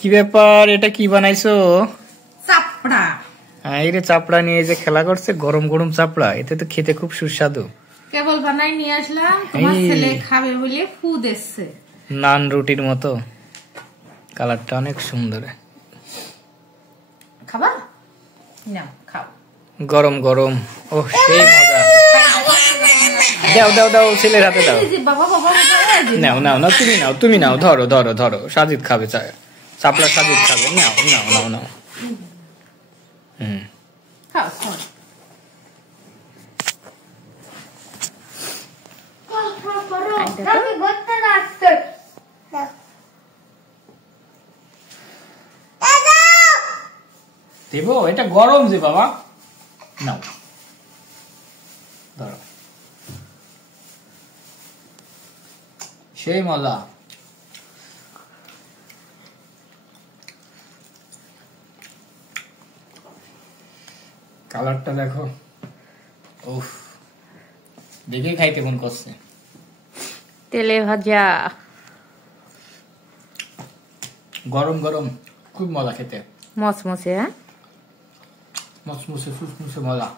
কি ব্যাপার, এটা কি বানাইছো? চাপড়া। এই রে, চাপড়া নিয়ে যে খেলা করছে, গরম গরম চাপড়া, এতে তো খেতে খুব সুস্বাদু। কেবল বানাই নিয়ে আসলাম, তোমার ছেলে খাবে বলে ফু দিচ্ছে। নান রুটির মতো, কালারটা অনেক সুন্দর। খাবা? নাও খাও। গরম গরম, ও সেই মজা। দাও দাও দাও, ছেলের হাতে দাও। বাবা বাবা, নাও নাও নাও, তুমি নাও, তুমি নাও, ধরো ধরো ধরো, সাজিদ খাবে, চাপড়া সাজিদ খাবে। নাও নাও নাও নাও। খাও খাও। দেব, এটা গরম যে বাবা। নাও ধরো, সেই মজা। কালারটা দেখো, উফ, দেখে খাইতে মন করছে। তেলে ভাজা, গরম গরম, খুব মজা খেতে। মচমচে। মচমচে ফুসফুসে মজা।